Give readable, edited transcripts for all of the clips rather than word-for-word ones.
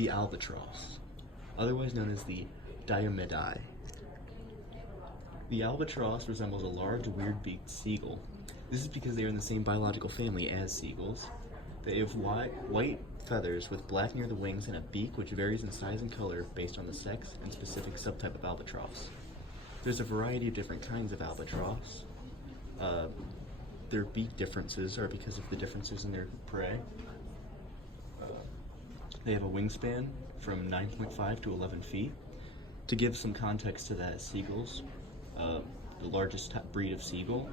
The albatross, otherwise known as the Diomedae. The albatross resembles a large, weird-beaked seagull. This is because they are in the same biological family as seagulls. They have white feathers with black near the wings and a beak which varies in size and color based on the sex and specific subtype of albatross. There's a variety of different kinds of albatross. Their beak differences are because of the differences in their prey. They have a wingspan from 9.5 to 11 feet. To give some context to that, seagulls, the largest breed of seagull,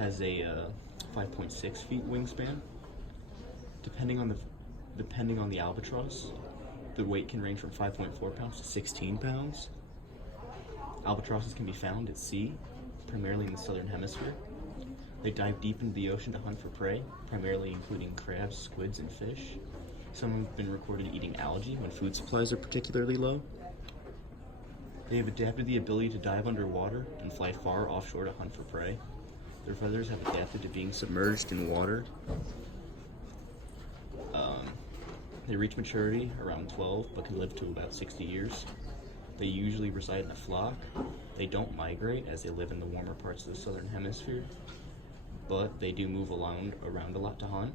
has a 5.6 feet wingspan. Depending on the albatross, the weight can range from 5.4 pounds to 16 pounds. Albatrosses can be found at sea, primarily in the southern hemisphere. They dive deep into the ocean to hunt for prey, primarily including crabs, squids, and fish. Some have been recorded eating algae when food supplies are particularly low. They have adapted the ability to dive underwater and fly far offshore to hunt for prey. Their feathers have adapted to being submerged in water. They reach maturity around 12, but can live to about 60 years. They usually reside in a flock. They don't migrate as they live in the warmer parts of the southern hemisphere, but they do move around a lot to hunt.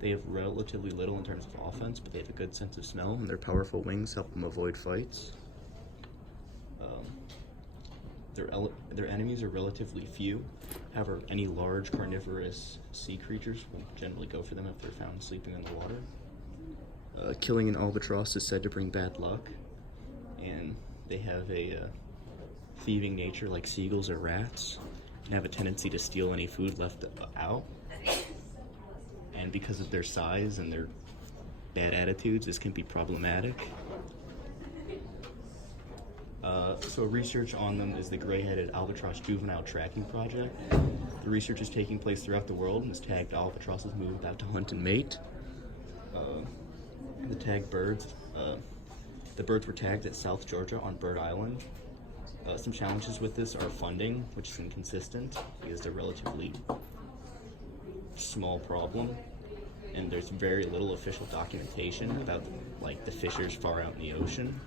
They have relatively little in terms of offense, but they have a good sense of smell, and their powerful wings help them avoid fights. Their enemies are relatively few. However, any large carnivorous sea creatures will generally go for them if they're found sleeping in the water. Killing an albatross is said to bring bad luck, and they have a thieving nature like seagulls or rats, and have a tendency to steal any food left out. And because of their size and their bad attitudes, this can be problematic. So research on them is the Gray-Headed Albatross Juvenile Tracking Project. The research is taking place throughout the world and has tagged albatrosses move about to hunt and mate. The tagged birds, the birds were tagged at South Georgia on Bird Island. Some challenges with this are funding, which is inconsistent because they're relatively small problem, and there's very little official documentation about the fissures far out in the ocean.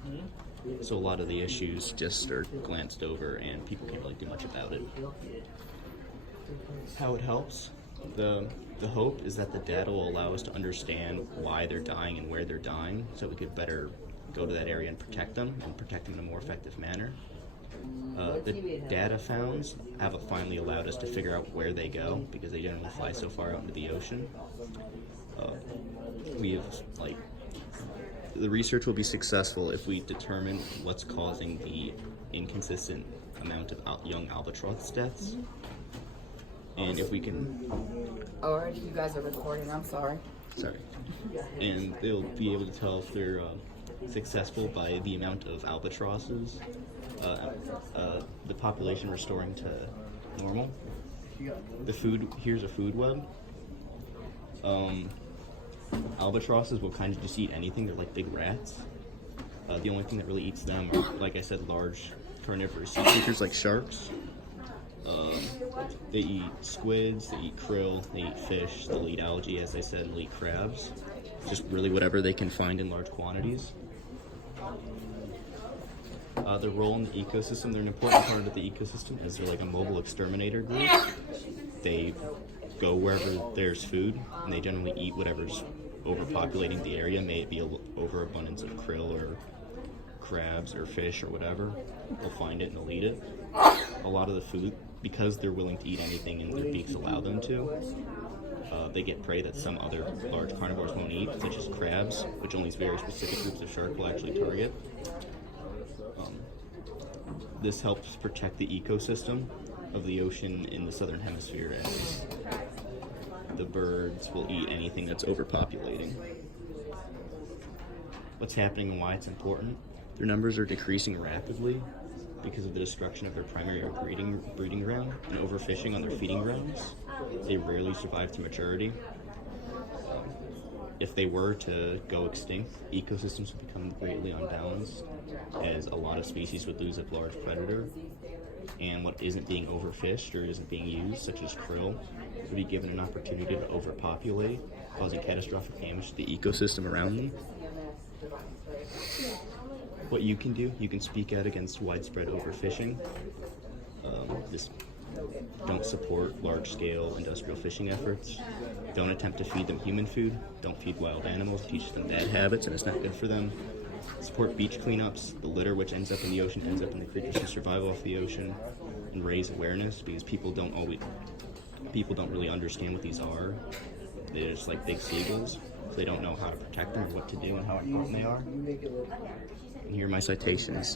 So a lot of the issues just are glanced over and people can't really do much about it. How it helps? The hope is that the data will allow us to understand why they're dying and where they're dying, so we could better go to that area and protect them in a more effective manner. The data found have finally allowed us to figure out where they go, because they generally fly so far out into the ocean. The research will be successful if we determine what's causing the inconsistent amount of young albatross deaths, and if we can... Alright, you guys are recording, I'm sorry. Sorry. And they'll be able to tell if they're successful by the amount of albatrosses, the population restoring to normal. Here's a food web. Albatrosses will kind of just eat anything. They're like big rats. The only thing that really eats them are, like I said, large carnivorous sea creatures like sharks. They eat squids, they eat krill, they eat fish, they'll eat algae, as I said, and they'll eat crabs. Just really whatever they can find in large quantities. Their role in the ecosystem, they're an important part of the ecosystem as they're like a mobile exterminator group. They go wherever there's food, and they generally eat whatever's overpopulating the area, may it be an overabundance of krill or crabs or fish or whatever. They'll find it and they'll eat it. A lot of the food, because they're willing to eat anything and their beaks allow them to, they get prey that some other large carnivores won't eat, such as crabs, which only very specific groups of shark will actually target. This helps protect the ecosystem of the ocean in the southern hemisphere, as the birds will eat anything that's overpopulating. What's happening and why it's important? Their numbers are decreasing rapidly because of the destruction of their primary breeding ground and overfishing on their feeding grounds. They rarely survive to maturity. If they were to go extinct, ecosystems would become greatly unbalanced, as a lot of species would lose a large predator, and what isn't being overfished or isn't being used, such as krill, would be given an opportunity to overpopulate, causing catastrophic damage to the ecosystem around them. What you can do, you can speak out against widespread overfishing. Just don't support large-scale industrial fishing efforts. Don't attempt to feed them human food. Don't feed wild animals. Teach them bad habits, and it's not good for them. Support beach cleanups. The litter which ends up in the ocean ends up in the creatures who survive off the ocean. And raise awareness, because people don't really understand what these are. They're just like big seagulls. So they don't know how to protect them or what to do and how important they are. And here are my citations.